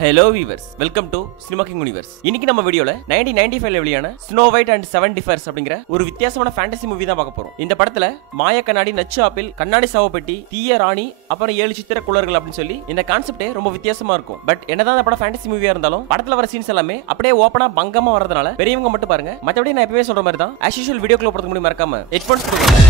Hello viewers, welcome to Cinema King Universe. இன்னைக்கு நம்ம வீடியோல 1995 வெளியான Snow White and Seven Dwarfs அப்படிங்கற ஒரு வித்தியாசமான ஃபேண்டசி மூவி தான் பார்க்க போறோம். இந்த படத்துல மாய கண்ணாடி, நச்சு ஆப்பிள், கண்ணாடி சாவப்பெட்டி, தீய ராணி, அப்புறம் 7 சித்திர குளர்கள் அப்படின்னு சொல்லி இந்த கான்செப்டே ரொம்ப வித்தியாசமா இருக்கும். பட் என்னதான் இந்த படம் ஃபேண்டசி மூவியா இருந்தாலும் படத்துல வர சீன்ஸ் எல்லாமே அப்படியே ஓபனா பங்கமா வரதுனால பெரியவங்க மட்டும் பாருங்க. மத்தபடி நான் எப்பவே சொல்ற மாதிரி தான் as usual வீடியோக்குள்ள போறதுக்கு முன்னாடி மறக்காம ஹெட்போன்ஸ் போடுங்க.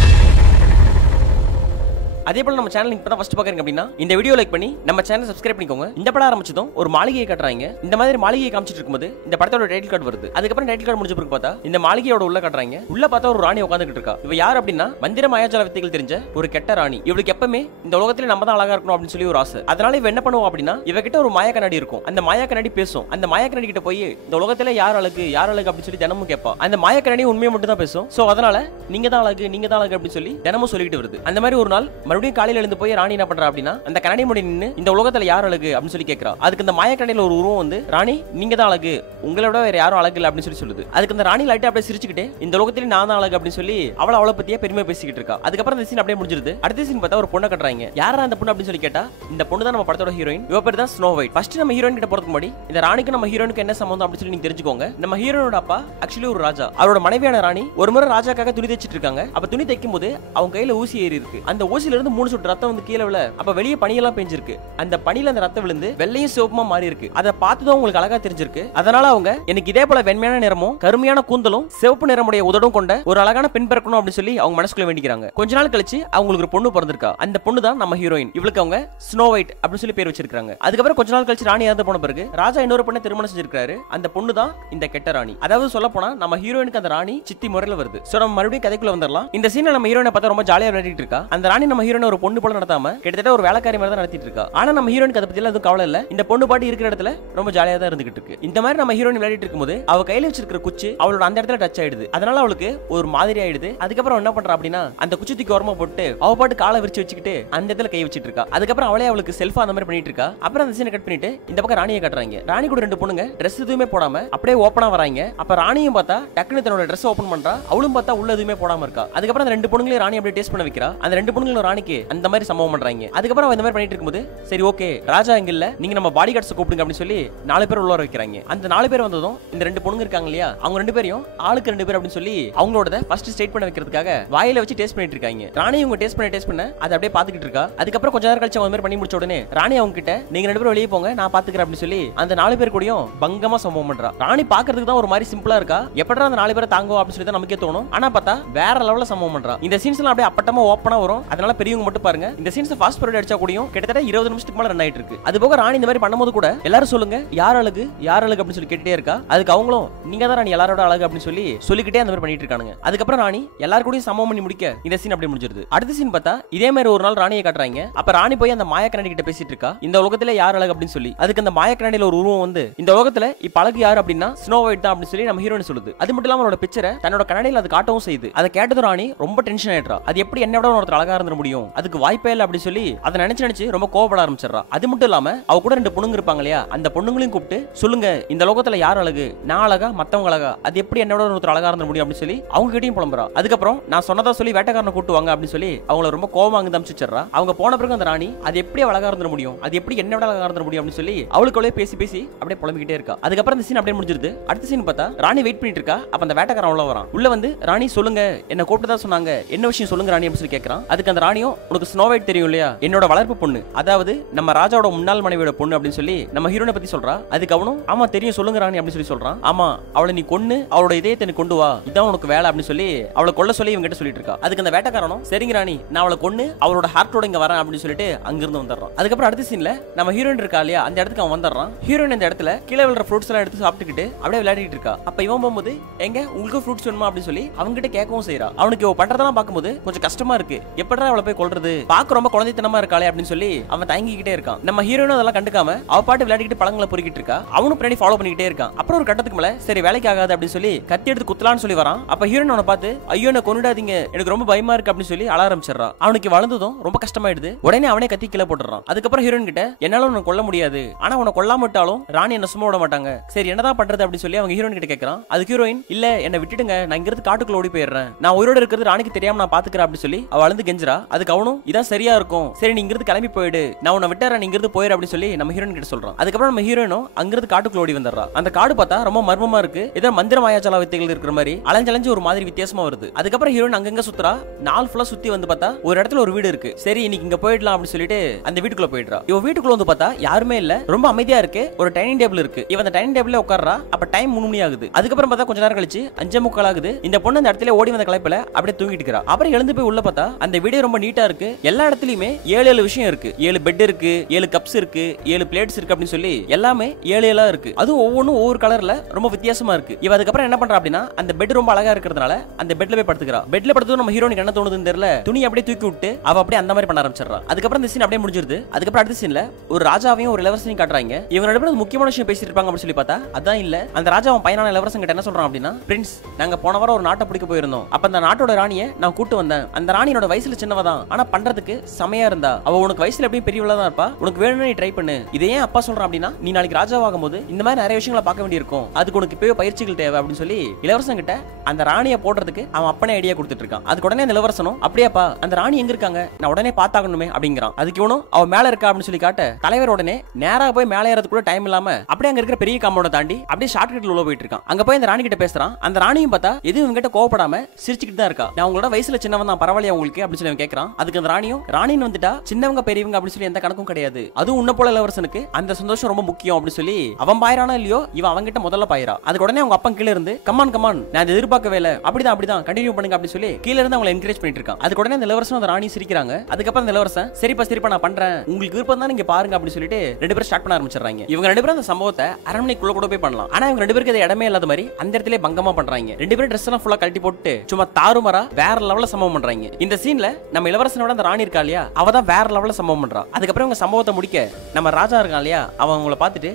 அதே போல நம்ம சேனல் இப்பதான் ஃபர்ஸ்ட் பாக்குறீங்க அப்படின்னா இந்த வீடியோ லைக் பண்ணி நம்ம சேனல் சப்ஸ்கிரைப் பண்ணிக்கோங்க. இந்த படம் ஆரம்பிச்சதும் ஒரு மாளிகையை காட்டுறாங்க. இந்த மாதிரி மாளிகையை காமிச்சிட்டு இருக்கும்போது இந்த படத்தோட டைட்டில் கார்டு வருது. அதுக்கப்புறம் டைட்டில் கார்டு முடிஞ்ச பிறகு பார்த்தா இந்த மாளிகையோட உள்ள காட்டுறாங்க. உள்ள பார்த்தா ஒரு ராணி உட்கார்ந்துட்டு இருக்கா. இவ யார் அப்படின்னா மந்திர மாயாஜால வித்தைகள் தெரிஞ்ச ஒரு கெட்ட ராணி. இவளுக்கு எப்பவுமே இந்த உலகத்துல நம்ம தான் அழகா இருக்கணும் அப்படின்னு சொல்லி ஒரு ஆசை. அதனால இவ என்ன பண்ணுவா அப்படின்னா இவ கிட்ட ஒரு மாய கண்ணாடி இருக்கும். அந்த மாய கண்ணாடி பேசும். அந்த மாய கண்ணாடி கிட்ட போய் இந்த உலகத்துல யார் அழகு அப்படின்னு சொல்லி தினமும் கேட்பா. அந்த மாய கண்ணாடி உண்மையை மட்டும் தான் பேசும். சோ அதனால நீங்க தான் அழகு அப்படின்னு சொல்லி தினமும் சொல்லிட்டு வருது. அந்த மாதிரி ஒரு நாள் மறுபடியும் காலையில எழுந்து போய் ராணி என்ன பண்றா அப்படின்னா அந்த கண்ணாடி முடி நின்னு இந்த உலகத்துல யார் அழகு அப்படின்னு சொல்லி கேட்கறா. அதுக்கு இந்த மாய கண்ணாடியில ஒரு உருவம் வந்து ராணி நீங்க தான் அழகு, உங்களோட வேற யாரும் அழகு இல்ல அப்படின்னு சொல்லி சொல்லுது. அதுக்கு அந்த ராணி லைட்டா அப்படியே சிரிச்சுக்கிட்டு இந்த உலகத்துல நான் தான் அழகு அப்படின்னு சொல்லி அவளை பத்தியே பெருமை பேசிக்கிட்டு இருக்கா. அதுக்கப்புறம் இந்த சீன் அப்படியே முடிஞ்சிருது. அடுத்த சீன் பார்த்தா ஒரு பொண்ணை கட்டுறாங்க. யாரா அந்த பொண்ணு அப்படின்னு சொல்லி கேட்டா இந்த பொண்ணு தான் நம்ம படத்தோட ஹீரோயின். இவ பேர் தான் ஸ்னோ ஒயிட். ஃபர்ஸ்ட் நம்ம ஹீரோயின் கிட்ட போறதுக்கு முன்னாடி இந்த ராணிக்கு நம்ம ஹீரோயினுக்கு என்ன சம்பந்தம் அப்படின்னு சொல்லி நீங்க தெரிஞ்சுக்கோங்க. நம்ம ஹீரோயினோட அப்பா ஆக்சுவலி ஒரு ராஜா. அவரோட மனைவியான ராணி ஒரு முறை ராஜாக்காக துணி தைச்சிட்டு இருக்காங்க. அப்ப துணி தைக்கும் போது அவங்க கையில ஊசி ஏறி இருக்கு. அந்த ஊசியில இருந்து 3 சொட்டு ரத்தம் வந்து கீழே விழ அப்ப வெளிய பனியெல்லாம் பெஞ்சிருக்கு. அந்த பனியில அந்த ரத்தம் விழுந்து வெள்ளையும் சிவப்புமா மாறி இருக்கு. அதை பார்த்ததும் உங்களுக்கு அழகா தெரிஞ்சிருக்கு. அதனால அவங்க எனக்கு இதே போல வெண்மையான நிறமும் கருமையான கூந்தலும் சிவப்பு நிறமுடைய உதடும் கொண்ட ஒரு அழகான பெண் பிறக்கணும் அப்படின்னு சொல்லி அவங்க மனசுக்குள்ள வேண்டிக்கிறாங்க. கொஞ்ச நாள் கழிச்சு அவங்களுக்கு ஒரு பொண்ணு பிறந்திருக்கா. அந்த பொண்ணு தான் நம்ம ஹீரோயின். இவளுக்கு அவங்க ஸ்னோ ஒயிட் அப்படின்னு சொல்லி பேர் வச்சிருக்காங்க. அதுக்கப்புறம் கொஞ்ச நாள் கழிச்சு ராணி இறந்து போன பிறகு ராஜா இன்னொரு பொண்ணை திருமணம் செஞ்சிருக்காரு. அந்த பொண்ணு தான் இந்த கெட்ட ராணி. அதாவது சொல்ல போனா நம்ம ஹீரோயினுக்கு அந்த ராணி சித்தி முறையில வருது. சோ நம்ம மறுபடியும் கதைக்குள்ள வந்துடலாம். இந்த சீன்ல நம்ம ஹீரோயினை பார்த்தா ரொம்ப ஜாலியா விளையாடிட்டு இருக்கா. அந்த ராணி நம்ம ஹீரோயினை ஒரு பொண்ணு போல நடத்தாம கிட்டத்தட்ட ஒரு வேலைக்காரி மாதிரி தான் நடத்திட்டு இருக்கா. ஆனா நம்ம ஹீரோயினுக்கு அதை பத்தி எதுவும் கவலை இல்ல. இந்த பொண்ணு பாட்டி இருக்கிற இடத்துல ரொம்ப ஜாலியா தான் இருந்துகிட்டு இருக்கு. இந்த மாதிரி நம்ம ஹீரோயின் விளையாடிட்டு இருக்கும்போது அவ கையில வச்சிருக்கிற குச்சி அவளோட அந்த இடத்துல டச் ஆயிடுது. அதனால அவளுக்கு ஒரு மாதிரி ஆயிடுது. அதுக்கப்புறம் என்ன பண்றா அப்படின்னா அந்த குச்சி தூக்கி ஓரமா போட்டு அவ பாட்டு காலை விரிச்சு வச்சுக்கிட்டு அந்த இடத்துல கை வச்சிட்டு இருக்கா. அதுக்கப்புறம் அவளே அவளுக்கு செல்ஃபா அந்த மாதிரி பண்ணிட்டு இருக்கா. அப்புறம் அந்த சீனை கட் பண்ணிட்டு இந்த பக்கம் ராணியை காட்டுறாங்க. ராணி கூட 2 பொண்ணுங்க Dress எதுவுமே போடாம அப்படியே ஓபனா வராங்க. அப்ப ராணியும் பார்த்தா டக்குனு தன்னோட Dress ஓபன் பண்றா. அவளும் பார்த்தா உள்ள எதுவுமே போடாம இருக்கா. அதுக்கப்புறம் அந்த 2 பொண்ணுங்களையும் ராணி அப்படியே டேஸ்ட் பண்ண வைக்கிறா. அந்த 2 பொண்ணுங்களும் ராணிக்கு அந்த மாதிரி சம்பவம் பண்றாங்க. அதுக்கப்புறம் இந்த மாதிரி பண்ணிட்டு இருக்கும்போது சரி ஓகே ராஜா எங்க இல்ல, நீங்க நம்ம பாடி கார்ட்ஸ் கூப்பிடுங்க அப்படின்னு சொல்லி 4 பேர் உள்ள வைக்கிறாங்க. அந்த 4 பேர் வந்ததும் இந்த 2 பொண்ணுங்க இருக்காங்க இல்லையா, அவங்க 2 பேரையும் ஆளுக்கு 2 பேர் அப்படின்னு சொல்லி அவங்களோட ஃபர்ஸ்ட் ஸ்டேட் பண்ண வைக்கிறதுக்காக வாயில வச்சு டேஸ்ட் பண்ணிட்டு இருக்காங்க. ராணி இவங்க டேஸ்ட் பண்ண அதை அப்படியே பாத்துக்கிட்டு இருக்கா. அதுக்கப்புறம் கொஞ்ச நேரம் கழிச்சு அவங்க மாதிரி பண்ணி முடிச்ச உடனே ராணி அவங்க கிட்ட நீங்க 2 பேரும் வெளியே போங்க நான் பாத்துக்கிறேன் அப்படின்னு சொல்லி அந்த 4 பேர் கூடயும் பங்கமா சம்பவம் பண்றா. ராணி பாக்குறதுக்கு தான் ஒரு மாதிரி சிம்பிளா இருக்கா. எப்படா அந்த 4 பேரை தாங்குவோம் அப்படின்னு சொல்லி தான் நமக்கே தோணும். ஆனா பார்த்தா வேற லெவல்ல சம்பவம் பண்றா. இந்த சீன்ஸ் எல்லாம் அப்படியே அப்பட்டமா ஓப்பனா வரும். அதனால பெரியவங்க மட்டும் பாருங்க. இந்த சீன்ஸ் ஃபாஸ்ட் ஃபார்வர்ட் அடிச்சா கூடயும் கிட்டத்தட்ட 20 நிமிஷத்துக்கு மேல ரன் ஆயிட்டு இருக்கு. அது போக ராணி இந்த மாதிரி பண்ணும்போது கூட எல்லாரும் சொல்லுங்க யார் அழகு அப்படின்னு சொல்லி கேட்டுட்டே இருக்கா. அதுக்கு அவங்களும் நீங்க தான் ராணி எல்லாரோட அழகு அப்படின்னு சொல்லி சொல்லிக்கிட்டே அந்த மாதிரி பண்ணிட்டு இருக்காங்க. அதுக்கப்புறம் ராணி எல்லாரும் கூடயும் சமம் பண்ணி முடிக்க இந்த சீன் அப்படியே முடிஞ்சிருது. அடுத்த சீன் பார்த்தா இதே மாதிரி ஒரு நாள் ராணியை காட்டுறாங்க. அப்ப ராணி போய் அந்த மாய கண்ணாடி கிட்ட பேசிட்டு இருக்கா. இந்த உலகத்துல யார் அழகு அப்படின்னு சொல்லி. அதுக்கு அந்த மாய கண்ணாடியில ஒரு உருவம் வந்து இந்த உலகத்துல இப்ப அழகு யாரு அப்படின்னா ஸ்னோ ஒயிட் தான் அப்படின்னு சொல்லி நம்ம ஹீரோயின் சொல்லுது. அது மட்டும் இல்லாம அவளோட பிக்சரை தன்னோட கண்ணாடியில அது காட்டவும் செய்யுது. அதை கேட்டது ராணி ரொம்ப டென்ஷன் ஆயிடுறா. அது எப்படி என்ன விட ஒருத்தர் அழகா இருந்துட முடியும், அதுக்கு வாய்ப்பே இல்லை அப்படின்னு சொல்லி அதை நினைச்சு ரொம்ப கோவப்பட ஆரம்பிச்சிடறா. அது மட்டும் இல்லாம அவ கூட 2 பொண்ணுங்க இருப்பாங்க இல்லையா, அந்த பொண்ணுங்களையும் கூப்பிட்டு சொல்லுங்க இந்த லோகத்துல யார் அழகு, நான் அழகா மத்தவங்க அழகா, அது எப்படி என்னோட ஒருத்தர் அழகா இருந்த முடியும் அப்படின்னு சொல்லி அவங்க கிட்டயும் புலம்புறா. அதுக்கப்புறம் நான் சொன்னதா சொல்லி வேட்டைக்காரனை கூட்டு வாங்க அப்படின்னு சொல்லி அவங்கள ரொம்ப கோவமா அங்க அனுப்பிச்சிடுறா. அவங்க போன பிறகு அந்த ராணி அது எப்படி அழகா இருந்த முடியும், அது எப்படி என்னோட அழகா இருந்த முடியும் அப்படின்னு சொல்லி அவளுக்குள்ளே பேசி அப்படியே புலம்பிக்கிட்டே இருக்கா. அதுக்கப்புறம் இந்த சீன் அப்படியே முடிஞ்சிருது. அடுத்த சீன் பார்த்தா ராணி வெயிட் பண்ணிட்டு இருக்கா. அப்ப அந்த வேட்டைக்காரன் உள்ள வரான். உள்ள வந்து ராணி சொல்லுங்க என்ன கூப்பிட்டதா சொன்னாங்க, என்ன விஷயம் சொல்லுங்க ராணி அப்படின்னு சொல்லி கேட்கறான். அதுக்கு அந்த ராணியும் உனக்கு ஸ்னோ ஒயிட் தெரியும் இல்லையா, என்னோட வளர்ப்பு பொண்ணு, அதாவது நம்ம ராஜாவோட முன்னாள் மனைவியோட பொண்ணு அப்படின்னு சொல்லி நம்ம ஹீரோனை பத்தி சொல்றா. அதுக்கு அவனும் ஆமா தெரியும் சொல்லுங்க ராணி அப்படின்னு சொல்லி சொல்றான். ஆமா அவளை நீ கொன்னு அவளோட இதயத்தை நீ கொண்டு வா, இதான் உனக்கு வேலை அப்படின்னு சொல்லி அவளை கொல்ல சொல்லி இவங்க கிட்ட சொல்லிட்டு இருக்கா. அதுக்கு அந்த வேட்டைக்காரனும் சரிங்க ராணி நான் அவளை கொன்னு அவளோட ஹார்ட்டோட இங்க வரேன் அப்படின்னு சொல்லிட்டு அங்கிருந்து வந்துடுறான். அதுக்கப்புறம் அடுத்த சீன்ல நம்ம ஹீரோயின் இருக்கா இல்லையா, அந்த இடத்துக்கு அவன் வந்துடுறான். ஹீரோயின் இந்த இடத்துல கீழே விழுற ஃப்ரூட்ஸ் எல்லாம் எடுத்து சாப்பிட்டுக்கிட்டு அப்படியே விளையாடிட்டு இருக்கா. அப்ப இவன் போகும்போது எங்க உங்களுக்கு ஃப்ரூட்ஸ் வேணுமா அப்படின்னு சொல்லி அவங்க கிட்ட கேட்கவும் செய்யறா. அவனுக்கு இவ பண்றதெல்லாம் பார்க்கும்போது கொஞ்சம் கஷ்டமா இருக்கு. எப்படா அவளை போய் கொல்றது, பார்க்க ரொம்ப குழந்தைத்தனமா இருக்காளே அப்படின்னு சொல்லி அவன் தயங்கிக்கிட்டே இருக்கான். நம்ம ஹீரோயினும் அதெல்லாம் கண்டுக்காம அவ பாட்டு விளையாடிட்டு பழங்களை பொறுக்கிட்டு இருக்கா. அவனும் பின்னாடி ஃபாலோ பண்ணிக்கிட்டே இருக்கான். அப்புறம் ஒரு கட்டத்துக்கு மேல சரி வேலைக்கு ஆகாது அப்படின்னு சொல்லி கத்தி எடுத்து குத்தலான்னு சொல்லி வரான். அப்ப ஹீரோயின் அவனை பார்த்து ஐயோ என்ன கொன்னுடாதீங்க எனக்கு ரொம்ப பயமா இருக்கு அப்படின்னு சொல்லி அழ ஆரம்பிச்சிடறான். அவனுக்கு வளர்ந்ததும் ரொம்ப கஷ்டமாயிடுது. உடனே அவனே கத்தி கீழே போட்டுறான். அதுக்கப்புறம் ஹீரோயின் கிட்ட என்னால உன்னை கொல்ல முடியாது, ஆனா உன்னை கொல்லாம விட்டாலும் ராணி என்ன சும்மா விட மாட்டாங்க, சரி என்னதான் பண்றது அப்படின்னு சொல்லி அவங்க ஹீரோயின் கிட்ட கேட்கறான். அதுக்கு ஹீரோயின் இல்ல என்ன விட்டுடுங்க, நான் இங்கிருந்து காட்டுக்குள்ள ஓடி போயிடுறேன், நான் உயிரோட இருக்கிறது ராணிக்கு தெரியாம நான் பாத்துக்கிறேன் அப்படின்னு சொல்லி அவ அழுந்து கெஞ்சுறா. அதுக்கு அதுக்கு அவனும் இதான் சரியா இருக்கும், சரி நீ இங்கிருந்து கிளம்பி போயிடு, நான் உன்னை விட்டுறேன், நீ இங்கிருந்து போயிரு அப்படின்னு சொல்லி நம்ம ஹீரோயின் கிட்ட சொல்றான். அதுக்கப்புறம் நம்ம ஹீரோயினும் அங்கிருந்து காட்டுக்குள்ள ஓடி வந்துடுறா. அந்த காடு பார்த்தா ரொம்ப மர்மமா இருக்கு, ஏதோ மந்திர மாயாஜால வித்தைகள் இருக்கிற மாதிரி அலைஞ்சு ஒரு மாதிரி வித்தியாசமா வருது. அதுக்கப்புறம் ஹீரோயின் அங்கங்க சுத்துறா. நாள் ஃபுல்லா சுத்தி வந்து பார்த்தா ஒரு இடத்துல ஒரு வீடு இருக்கு. சரி இன்னைக்கு இங்க போயிடலாம் அப்படின்னு சொல்லிட்டு அந்த வீட்டுக்குள்ள போயிடுறா. இவ வீட்டுக்குள்ள வந்து பார்த்தா யாருமே இல்ல, ரொம்ப அமைதியா இருக்கு. ஒரு டைனிங் டேபிள் இருக்கு. இவன் அந்த டைனிங் டேபிள்ல உட்கார்றா. அப்ப டைம் 3 மணி ஆகுது. அதுக்கப்புறம் பார்த்தா கொஞ்ச நேரம் கழிச்சு 5:45 ஆகுது. இந்த பொண்ணு அந்த இடத்துல ஓடி வந்த களைப்புல அப்படியே தூங்கிட்டு இருக்கா. அப்புறம் எழுந்து போய் உள்ள பார்த்தா அந்த வீடே ரொம்ப நீட்டா இருக்கு. எல்லா இடத்துலயுமே 7 விஷயம் இருக்கு. 7 பெட் இருக்கு, 7 கப்ஸ் இருக்கு, 7 பிளேட்ஸ் இருக்கு அப்படின்னு சொல்லி எல்லாமே 7 இருக்கு. அது ஒவ்வொன்றும் ஒவ்வொரு கலர்ல ரொம்ப வித்தியாசமா இருக்கு. இவ அதுக்கப்புறம் என்ன பண்றா அப்படின்னா அந்த பெட் ரொம்ப அழகா இருக்கிறதுனால அந்த பெட்ல போய் படுத்துக்கிறா. பெட்ல படுத்து நம்ம ஹீரோனுக்கு என்ன தோணுதுன்னு தெரியல, துணி அப்படியே தூக்கி விட்டு அவ அப்படியே அந்த மாதிரி பண்ண ஆரம்பிச்சிடறா. அதுக்கப்புறம் இந்த சீன் அப்படியே முடிஞ்சிருது. அதுக்கப்புறம் அடுத்த சீன்ல ஒரு ராஜாவையும் ஒரு இளவரசனையும் காட்டுறாங்க. இவங்க ரெண்டு பேரும் முக்கியமான விஷயம் பேசிட்டு இருப்பாங்க அப்படின்னு சொல்லி பார்த்தா அதான் இல்ல. அந்த ராஜா அவன் பையனான இளவரசன் கிட்ட என்ன சொல்றான் அப்படின்னா, பிரின்ஸ் நாங்க போன வாரம் ஒரு நாட்டை பிடிக்க போயிருந்தோம். அப்ப அந்த நாட்டோட ராணியை நான் கூட்டு வந்தேன். அந்த ராணியோட வயசுல சின்னவதான், ஆனா பண்றதுக்கு செமையா இருந்தா. அவ உனக்கு வயசுல எப்படியும் பெரியவளா தான் இருப்பா, உனக்கு வேணும்னு நீ ட்ரை பண்ணு. இதை ஏன் அப்பா சொல்றான் அப்படின்னா, நீ நாளைக்கு ராஜாவாகும் போது இந்த மாதிரி நிறைய விஷயங்களை பார்க்க வேண்டியிருக்கும், அதுக்கு உனக்கு இப்பவே பயிற்சிகள் தேவை அப்படின்னு சொல்லி இளவரசன் கிட்ட அந்த ராணியை போடுறதுக்கு அவன் அப்பனே ஐடியா கொடுத்துட்டு இருக்கான். அதுக்கு உடனே அந்த இளவரசனும் அப்படியாப்பா அந்த ராணி எங்க இருக்காங்க, நான் உடனே பார்த்தாகணுமே அப்படிங்கிறான். அதுக்கு இவனும் அவ மேல இருக்கா அப்படின்னு சொல்லி காட்ட தலைவர் உடனே நேரா போய் மேலே ஏறது கூட டைம் இல்லாம அப்படியே அங்க இருக்கிற பெரிய காம்பவுண்ட தாண்டி அப்படியே ஷார்ட் கட்ல உள்ள போயிட்டு இருக்கான். அங்க போய் அந்த ராணி கிட்ட பேசுறான். அந்த ராணியும் பார்த்தா எதுவும் இவங்கிட்ட கோவப்படாம சிரிச்சுக்கிட்டு தான் இருக்கா. நான் உங்களோட வயசுல சின்னவன் தான், பரவாயில்லையா உங்களுக்கு அப்படின்னு சொல்லி கேட்கறான். அதுக்கு அந்த ராணியும் ராணின்னு வந்துட்டா சின்னவங்க பெரியவங்க அப்படின்னு சொல்லி எந்த கணக்கும் கிடையாது, அதுவும் உன்ன போல இளவரசனுக்கு அந்த சந்தோஷம் ரொம்ப முக்கியம் அப்படின்னு சொல்லி அவன் பாயிரானா இல்லையோ இவன் அவங்கிட்ட முதல்ல பாயிரா. அதுக்கு உடனே அவங்க அப்பா கீழ இருந்து கமான் நான் எதிர்பார்க்கவே இல்ல, அப்படிதான் கண்டினியூ பண்ணுங்க அப்படின்னு சொல்லி கீழ இருந்து அவங்களை என்கரேஜ் பண்ணிட்டு இருக்கான். அதுக்கு உடனே அந்த இளவரசன் அந்த ராணி சிரிக்கிறாங்க. அதுக்கப்புறம் அந்த இளவரசன் சரிப்பா நான் பண்றேன், உங்களுக்கு விருப்பம் தான் நீங்க பாருங்க அப்படின்னு சொல்லிட்டு ரெண்டு பேரும் ஸ்டார்ட் பண்ண ஆரம்பிச்சிடுறாங்க. இவங்க ரெண்டு பேரும் அந்த சம்பவத்தை அரண்மனைக்குள்ள கூட போய் பண்ணலாம். ஆனா இவங்க ரெண்டு பேருக்கு அது இடமே இல்லாத மாதிரி அந்த இடத்துல பங்கமா பண்றாங்க. ரெண்டு பேரும் ட்ரெஸ் எல்லாம் ஃபுல்லா கழட்டி போட்டு சும்மா தாறுமாறா வேற லெவல்ல சம்பவம் பண்றாங்க. இந்த சீன்ல நம்ம இளவரசனோட அந்த ராணி இருக்கா இல்லையா, அவ தான் வேற லெவல்ல சம்பவம் பண்றா. அதுக்கப்புறம் இவங்க சம்பவத்தை முடிக்க நம்ம ராஜா இருக்கான் இல்லையா, அவன் அவங்கள பார்த்துட்டு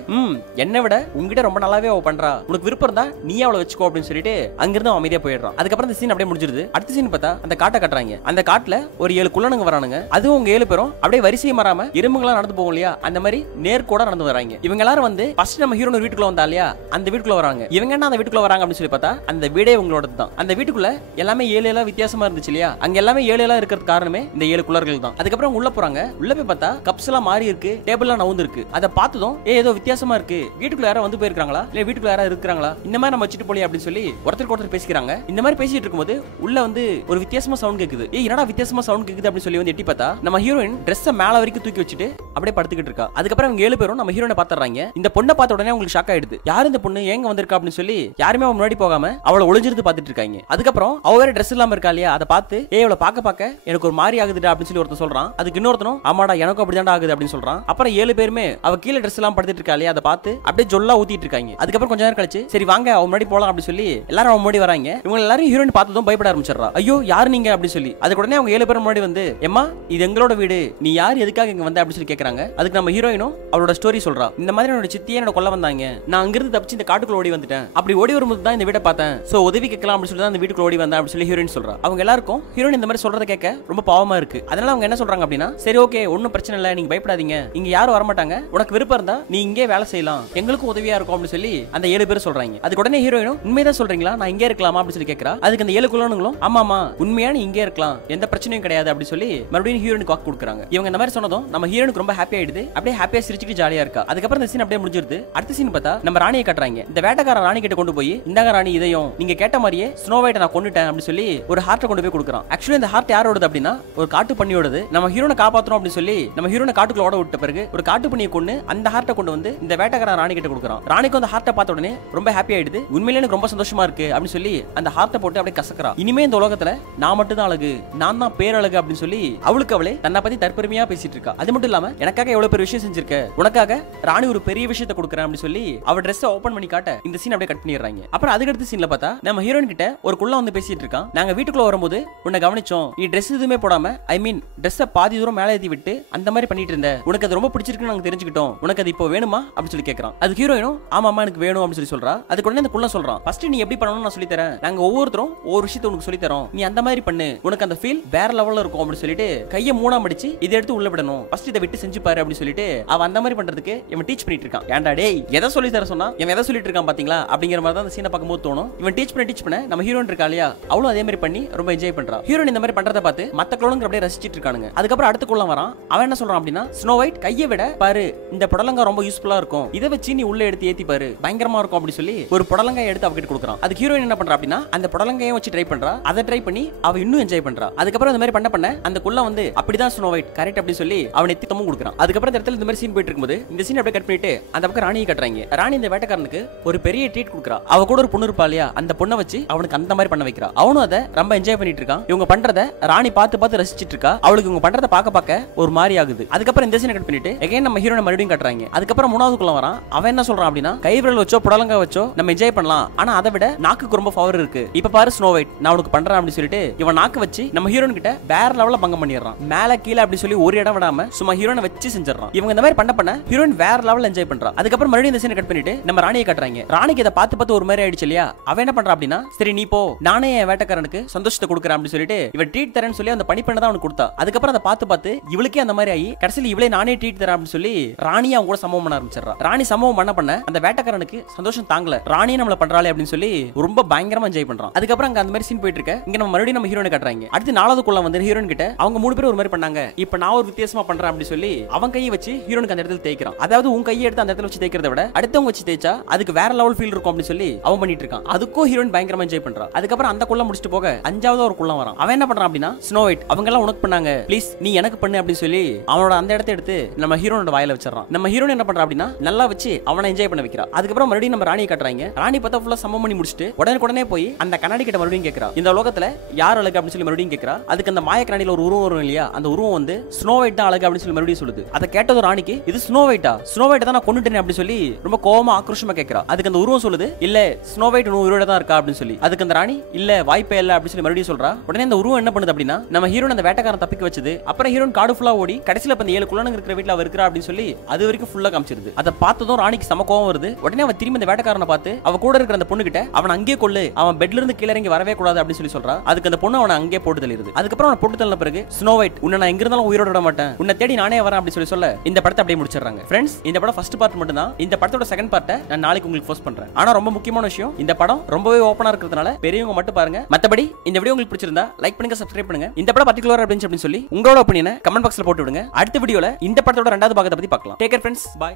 என்னை விட உங்ககிட்ட ரொம்ப நல்லாவே அவ பண்றா, உனக்கு விருப்பம் இருந்தா நீ அவளை வச்சுக்கோ அப்படின்னு சொல்லிட்டு அங்கிருந்து அவன் அமைதியா போயிடுறான். அதுக்கப்புறம் இந்த சீன் அப்படியே முடிஞ்சிருது. அடுத்த சீன் பார்த்தா அந்த காட்டை கட்டுறாங்க. அந்த காட்டுல ஒரு 7 குள்ளனுங்க வரானுங்க. அதுவும் உங்க 7 பேரும் அப்படியே வரிசையை மாறாம எறும்புகளா நடந்து போகும் இல்லையா, அந்த மாதிரி நேர்கோட நடந்து வராங்க. இவங்க எல்லாரும் வந்து ஃபர்ஸ்ட் நம்ம ஹீரோன் வீட்டுக்குள்ள வந்தா இல்லையா, அந்த வீட்டுக்குள்ள வராங்க. இவங்க என்ன அந்த வீட்டுக்குள்ள வராங்க அப்படின்னு சொல்லி பார்த்தா அந்த வீடே உங்களோடது தான். அந்த வீட்டுக்குள்ள எல்லாமே 7 வித்தியாசமா இருந்துச்சு இல்லையா, அங்க எல்லாமே 7 இருக்கிறது காரணமே இந்த 7 குள்ளர்கள் தான். அதுக்கப்புறம் உள்ள போறாங்க. உள்ள போய் பார்த்தா கப்ஸ் எல்லாம் மாறி இருக்கு, டேபிள் எல்லாம் நவுந்து இருக்கு. அதை பார்த்ததும் ஏதோ வித்தியாசமா இருக்கு, வீட்டுக்குள்ள யாரோ வந்து போயிருக்காங்களா இல்ல வீட்டுக்குள்ள யாரோ இருக்கிறாங்களா, இந்த மாதிரி நம்ம வச்சுட்டு போலியா அப்படின்னு சொல்லி ஒருத்தருக்கு ஒருத்தர் பேசிக்கிறாங்க. இந்த மாதிரி பேசிட்டு இருக்கும்போது உள்ள வந்து ஒரு வித்தியாசமா சவுண்ட் கேக்குது. என்னடா வித்தியாசமா சவுண்ட் கேக்குது அப்படின்னு சொல்லி வந்து எட்டி பார்த்தா நம்ம ஹீரோயின் Dress மேல வரைக்கும் தூக்கி வச்சுட்டு அப்படியே படுத்துக்கிட்டு இருக்கா. அதுக்கப்புறம் அவங்க 7 பேரும் நம்ம ஹீரோனை பாத்துறாங்க. இந்த பொண்ணை பார்த்த உடனே உங்களுக்கு ஷாக் ஆயிடுது. யார் இந்த பொண்ணு, எங்க வந்திருக்கா அப்படின்னு சொல்லி யாருமே அவ முன்னாடி போகாம அவளை ஒளிஞ்சிருந்து பாத்துட்டு இருக்காங்க. அதுக்கப்புறம் அவ வேற Dress இல்லாம இருக்கா இல்லையா, அதை பார்த்து அவளை பார்க்க எனக்கு ஒரு மாதிரி ஆகுதுடா அப்படின்னு சொல்லி ஒருத்தர் சொல்றான். அதுக்கு இன்னொருத்தனும் ஆமாடா எனக்கும் அப்படிதான் ஆகுது அப்படின்னு சொல்றான். அப்புறம் 7 பேருமே அவ கீழே Dress எல்லாம் படுத்துட்டு இருக்கா இல்லையா, அதை பார்த்து அப்படியே ஜொல்லா ஊத்திட்டு இருக்காங்க. அதுக்கப்புறம் கொஞ்ச நேரம் கழிச்சு சரி வாங்க அவ முன்னாடி போலாம் அப்படின்னு சொல்லி எல்லாரும் அவ முன்னாடி வராங்க. இவங்க எல்லாரும் ஹீரோயின் பார்த்ததும் பயப்பட ஆரம்பிச்சிடுறா. ஐயோ யாரு நீங்க அப்படின்னு சொல்லி. அதுக்கு உடனே அவங்க 7 பேரும் முன்னாடி வந்து எம்மா இது எங்களோட வீடு, நீ யார் எதுக்காக இங்க வந்த அப்படின்னு சொல்லி கேக்குறாங்க. அதுக்கு நம்ம ஹீரோயினும் அவளோட ஸ்டோரி சொல்றா. இந்த மாதிரி என்னோட சித்தியே என்னோட கொல்ல வந்தாங்க, நான் அங்கிருந்து தப்பிச்சு இந்த காட்டுக்குள்ள ஓடி வந்துட்டேன். அப்படி ஓடி வரும்போது தான் இந்த வீட்டை பார்த்தேன், சோ உதவி கேட்கலாம் அப்படின்னு சொல்லி தான் இந்த வீட்டுக்குள்ள ஓடி வந்தேன் அப்படின்னு சொல்லி ஹீரோயின் சொல்றா. அவங்க எல்லாருக்கும் ஹீரோயின் இந்த மாதிரி சொல்றத கேட்க ரொம்ப பாவமா இருக்கு. அதனால அவங்க என்ன சொல்றாங்க அப்படின்னா, சரி ஓகே ஒன்னும் பிரச்சனை இல்ல, நீங்க பயப்படாதீங்க, இங்க யாரும் வரமாட்டாங்க, உனக்கு விருப்பம் இருந்தா நீ இங்கே வேலை செய்யலாம், எங்களுக்கும் உதவியா இருக்கும் அப்படின்னு சொல்லி அந்த 7 பேர் சொல்றாங்க. அதுக்கு உடனே ஹீரோயினும் உண்மைதான் சொல்றீங்களா, நான் இங்கே இருக்கலாமா அப்படின்னு சொல்லி கேட்கறா. அதுக்கு அந்த 7 குள்ளனுங்களும் ஆமாமா உண்மையா நீ இங்கே இருக்கலாம், எந்த பிரச்சனையும் கிடையாது அப்படி சொல்லி மறுபடியும் ஹீரோயினுக்கு வாக்கு கொடுக்குறாங்க. இவங்க இந்த மாதிரி சொன்னதும் நம்ம ஹீரோனுக்கு ரொம்ப ஹாப்பி ஆயிடுது. அப்படியே ஹாப்பியா சிரிச்சிட்டு ஜாலியா இருக்கா. அதுக்கப்புறம் இந்த சீன் அப்படியே முடிஞ்சிருது. அடுத்த சீன் பார்த்தா நம்ம ராணியை காட்டுறாங்க. இந்த வேட்டக்கார ராணி கிட்ட கொண்டு போய் இந்தாங்க ராணி இதையும் நீங்க கேட்ட மாதிரியே ஸ்னோ ஒயிட்டை நான் கொண்டுட்டேன் அப்படின்னு சொல்லி ஒரு ஹார்ட்டை கொண்டு போய் கொடுக்குறான். ஆக்சுவலி இந்த ஹார்ட் யாரோடது அப்படின்னா ஒரு காட்டு பண்ணியோடது. நம்ம ஹீரோனை காப்பாற்றணும் அப்படின்னு சொல்லி நம்ம ஹீரோனை காட்டுக்குள்ள ஓட விட்ட பிறகு ஒரு காட்டு பண்ணியை கொண்டு அந்த ஹார்ட்டை கொண்டு வந்து இந்த வேட்டக்கார ராணி கிட்ட கொடுக்குறான். ராணிக்கு அந்த ஹார்ட்டை பார்த்த உடனே ரொம்ப ஹாப்பி ஆயிடுது. உண்மையிலே எனக்கு ரொம்ப சந்தோஷமா இருக்கு அப்படின்னு சொல்லி அந்த ஹார்ட்டை போட்டு அப்படியே கசக்குறா. இனிமே இந்த உலகத்துல நான் மட்டும் தான் அழகு, நான் தான் பேரழகு அப்படின்னு சொல்லி அவளுக்கு அவளே தன்னை பத்தி தற்பெருமையா பேசிட்டு இருக்கா. அது மட்டும் இல்லாம எனக்காக எவ்வளவு பெரிய விஷயம் செஞ்சிருக்க, உனக்காக ராணி ஒரு பெரிய விஷயத்தை கொடுக்குறேன் அப்படின்னு சொல்லி அவ ட்ரெஸ் ஓபன் பண்ணி காட்ட இந்த சீன் அப்படியே கட் பண்ணிடுறாங்க. அப்புறம் அதுக்கு அடுத்த சீன்ல பார்த்தா நம்ம ஹீரோயின் கிட்ட ஒரு குள்ள வந்து பேசிட்டு இருக்கான். நாங்க வீட்டுக்குள்ள வரும்போது உன்னை கவனிச்சோம், நீ ட்ரெஸ் எதுவுமே போடாம ஐ மீன் ட்ரெஸ்ஸை பாதி தூரம் மேலே ஏத்தி விட்டு அந்த மாதிரி பண்ணிட்டு இருந்த, உனக்கு அது ரொம்ப பிடிச்சிருக்குன்னு நாங்க தெரிஞ்சுக்கிட்டோம், உனக்கு அது இப்போ வேணுமா அப்படின்னு சொல்லி கேட்கறான். அது ஹீரோயினும் ஆமாமா எனக்கு வேணும் அப்படின்னு சொல்லி சொல்றா. அதுக்கு உடனே அந்த குள்ள சொல்றான், ஃபர்ஸ்ட் நீ எப்படி பண்ணணும்னு நான் சொல்லி தரேன், நாங்க ஒவ்வொருத்தரும் ஒரு விஷயத்தை உனக்கு சொல்லி தரோம், நீ அந்த மாதிரி பண்ணு, உனக்கு அந்த ஃபீல் வேற லெவல்ல இருக்கும் அப்படின்னு சொல்லிட்டு கையை மூணா மடிச்சு இதை எடுத்து உள்ள விடணும், ஃபர்ஸ்ட் இதை விட்டு செஞ்சு பாரு அப்படின்னு சொல்லிட்டு அவ அந்த மாதிரி பண்றதுக்கு இவன் டீச் பண்ணிட்டு இருக்கான். ஏன்டா டேய் எதை சொல்லி தர சொன்னா இவன் எதை சொல்லிட்டு இருக்கான் பாத்தீங்களா அப்படிங்கிற மாதிரி தான் அந்த சீனை பார்க்கும்போது தோணும். இவன் டீச் பண்ண நம்ம ஹீரோயின் இருக்கா இல்லையா அவளும் அதே மாதிரி பண்ணி ரொம்ப என்ஜாய் பண்றா. ஹீரோயின் இந்த மாதிரி பண்றத பார்த்து மத்த லோலுங்க அப்படியே ரசிச்சிட்டு இருக்கானுங்க. அதுக்கப்புறம் அடுத்த குள்ள வரான். அவன் என்ன சொல்றான் அப்படின்னா, ஸ்னோ ஒயிட் கையை விட பாரு இந்த புடலங்காய் ரொம்ப யூஸ்ஃபுல்லா இருக்கும், இதை வச்சு நீ உள்ள எடுத்து ஏத்தி பாரு பயங்கரமா இருக்கும் அப்படி சொல்லி ஒரு புடலங்காய் எடுத்து அவகிட்ட கொடுக்குறான். அது ஹீரோயின் என்ன பண்றா அப்படின்னா அந்த புடலங்காயை வச்சு ட்ரை பண்றா. அதை ட்ரை பண்ணி அவ இன்னும் என்ஜாய் பண்றா. அதுக்கப்புறம் இந்த மாதிரி பண்ண அந்த குள்ள வந்து அப்படிதான் ஸ்னோ ஒயிட் கரெக்ட் அப்படி சொல்லி அவன் எத்தித்தமும் கொடுக்குறான். அதுக்கப்புறம் இந்த இடத்துல இந்த மாதிரி சீன் போயிட்டு இருக்கும்போது இந்த சீன் அப்படியே கட் பண்ணிட்டு அந்த பக்கம் ராணியை கட்டுறாங்க. ராணி இந்த வேட்டைக்காரனுக்கு ஒரு பெரிய ட்ரீட் கொடுக்குறா. அவ கூட ஒரு பொண்ணு இருப்பா இல்லையா, அந்த பொண்ணை வச்சு அவனுக்கு அந்த மாதிரி பண்ண வைக்கிறா. அவனும் அதை ரொம்ப என்ஜாய் பண்ணிட்டு இருக்கான். இவங்க பண்றத ராணி பார்த்து ரசிச்சிட்டு இருக்கா. அவளுக்கு இவங்க பண்றத பார்க்க ஒரு மாதிரி ஆகுது. அதுக்கப்புறம் இந்த சீனை கட் பண்ணிட்டு எகைன் நம்ம ஹீரோனை மறுபடியும் கட்டுறாங்க. அதுக்கப்புறம் மூணாவதுக்குள்ள வரான். அவன் என்ன சொல்றான் அப்படின்னா கைவிரல் வச்சோ புடலங்காய் வச்சோ நம்ம என்ஜாய் பண்ணலாம், ஆனா அதை விட நாக்குக்கு ரொம்ப பவர் இருக்கு. இப்ப பாரு ஸ்னோ ஒயிட் நான் உனக்கு பண்றேன் அப்படி சொல்லிட்டு இவன் நாக்கு வச்சு நம்ம ஹீரோன் கிட்ட வேற லெவல்ல பங்கம் பண்ணிடுறான். மேல கீழே அப்படி சொல்லி ஒரு இடம் விடாம சும்மா ஹீரோனை வச்சு செஞ்சிடறான். இவங்க இந்த மாதிரி பண்ண ஹீரோயின் வேற லெவல்ல என்ஜாய் பண்றா. அதுக்கப்புறம் மறுபடியும் இந்த சீனை கட் பண்ணிட்டு நம்ம ராணியை கட்டுறாங்க. ராணிக்கு இதை பார்த்து ஒரு மாதிரி ஆயிடுச்சு இல்லையா. அவன் என்ன பண்றா அப்படின்னா சரி நீ போ, நானே என் வேட்டைக்காரனுக்கு சந்தோஷத்தை கொடுக்குறேன் அப்படி சொல்லிட்டு இவன் ட்ரீட் தரேன்னு சொல்லி அந்த பனிப்பெண்ணை தான் அவனுக்கு கொடுத்தா. அதுக்கப்புறம் அதை பார்த்து இவளுக்கே அந்த மாதிரி ஆகி கடைசியில் இவளே நானே ட்ரீட் தரேன் அப்படின்னு சொல்லி ராணியா அவங்க கூட சம்பவம் பண்ண ஆரம்பிச்சிடறா. ராணி சம்பவம் பண்ண அந்த வேட்டைக்காரனுக்கு சந்தோஷம் தாங்கல, ராணி நம்மள பண்றாளே அப்படின்னு சொல்லி ரொம்ப பயங்கரமா என்ஜாய் பண்றான். அதுக்கப்புறம் அங்க அந்த மாதிரி சீன் போயிட்டு இருக்க இங்க நம்ம மறுபடியும் நம்ம ஹீரோனை கட்டுறாங்க. அடுத்து நாலாவதுக்குள்ள வந்து ஹீரோயின் கிட்ட அவங்க 3 பேரும் ஒரு மாதிரி பண்ணாங்க, இப்ப நான் ஒரு வித்தியாசமா பண்றேன் அப்படி சொல்லி அவன் கையை வச்சு ஹீரோனுக்கு அந்த இடத்துல தேய்க்கிறான். அதாவது உன் கையை எடுத்து அந்த இடத்துல வச்சு தேய்க்கிறத விட அடுத்தவங்க வச்சு தேய்ச்சா அதுக்கு வேற லெவல் ஃபீல் இருக்கும் அப்படின்னு சொல்லி அவன் பண்ணிட்டு இருக்கான். அதுக்கும் ஹீரோயின் பயங்கரமா என்ஜாய் பண்றான். அதுக்கப்புறம் அந்த குள்ள முடிச்சிட்டு போக 5வது ஒரு குள்ள வரான். அவன் என்ன பண்றான் அப்படின்னா ஸ்னோ ஒயிட் அவங்க எல்லாம் உனக்கு பண்ணாங்க, ப்ளீஸ் நீ எனக்கு பண்ணு அப்படின்னு சொல்லி அவனோட அந்த இடத்தை எடுத்து நம்ம ஹீரோனோட வாயில வச்சிடறான். நம்ம ஹீரோன் என்ன பண்றா அப்படின்னா நல்லா வச்சு அவனை என்ஜாய் பண்ண வைக்கிறா. அதுக்கப்புறம் மறுபடியும் நம்ம ராணியை கட்டுறாங்க. ராணி பார்த்தா ஃபுல்லா சமம் பண்ணி முடிச்சிட்டு உடனே போய் அந்த கண்ணாடி கிட்ட மறுபடியும் கேட்கறா, இந்த உலகத்துல யார் அழகு அப்படின்னு சொல்லி மறுபடியும் கேட்கறா. அதுக்கு அந்த மாய கண்ணாடியில ஒரு உருவம் வரும் இல்லையா, அந்த உருவம் வந்து ஸ்னோ ஒயிட் தான் அழகு அப்படின்னு சொல்லி மறுபடியும் சொல்லுது. அதை கேட்டது ராணிக்கு இது ஸ்னோ ஒயிட்டா, ஸ்னோ ஒயிட் தான் நான் கொண்டுட்டேன் அப்படி சொல்லி ரொம்ப கோவமா ஆக்ரோஷமா கேட்கறா. அதுக்கு அந்த உருவம் சொல்லுது இல்ல ஸ்னோ ஒயிட் உயிரோட தான் இருக்கா அப்படின்னு சொல்லி. அதுக்கு அந்த ராணி இல்ல வாய்ப்பே இல்ல அப்படின்னு சொல்லி மறுபடியும் சொல்றா. உடனே அந்த உருவம் என்ன பண்ணுது அப்படின்னா நம்ம ஹீரோன் அந்த வேட்டைக்காரன் தப்பிக்க வச்சது, அப்புறம் ஹீரோன் காடு ஃபுல்லா ஓடி கடைசியில அந்த 7 குள்ளனுங்க இருக்கிற வீட்டுல அவ இருக்கிறா அப்படின்னு சொல்லி அது வரைக்கும் ஃபுல்லா காமிச்சிருது. அதை பார்த்ததும் ராணிக்கு சம கோவம் வருது. உடனே அவ திரும்பி அந்த வேட்டைக்காரனை பார்த்து அவ கூட இருக்கிற அந்த பொண்ணு கிட்ட அவன் அங்கேயே கொள்ளு, அவன் பெட்ல இருந்து கீழே இறங்கி வரவே கூடாது அப்படின்னு சொல்லி சொல்றா. அதுக்கு அந்த பொண்ணு அவனை அங்கேயே போட்டு தள்ளிடுது. அதுக்கப்புறம் அவனை போட்டு தள்ளின பிறகு ஸ்னோ ஒயிட் உன்னை நான் எங்க இருந்தாலும் உயிரோட விட மாட்டேன், உன்னை தேடி நானே வரேன் அப்படி சொல்ல இந்த படத்தை அப்படியே முடிச்சிடறாங்க. ஃப்ரெண்ட்ஸ் இந்த படம் ஃபர்ஸ்ட் பார்ட் மட்டும் தான். இந்த படத்தோட செகண்ட் பார்ட்டை நான் நாளைக்கு உங்களுக்கு போஸ்ட் பண்றேன். ஆனா ரொம்ப முக்கியமான விஷயம் இந்த படம் ரொம்பவே ஓப்பனா இருக்கிறதுனால பெரியவங்க மட்டும் பாருங்க. மத்தபடி இந்த வீடியோ உங்களுக்கு பிடிச்சிருந்தா லைக் பண்ணுங்க, சப்ஸ்கிரைப் பண்ணுங்க. இந்த படம் பர்టిక్యులர் அப்படின்னு சொல்லி உங்களோட ஒபினியனை கமெண்ட் பாக்ஸ்ல போட்டு விடுங்க. அடுத்த வீடியோல இந்த படத்தோட 2வது பாகத்தை பத்தி பார்க்கலாம். Take care friends, by.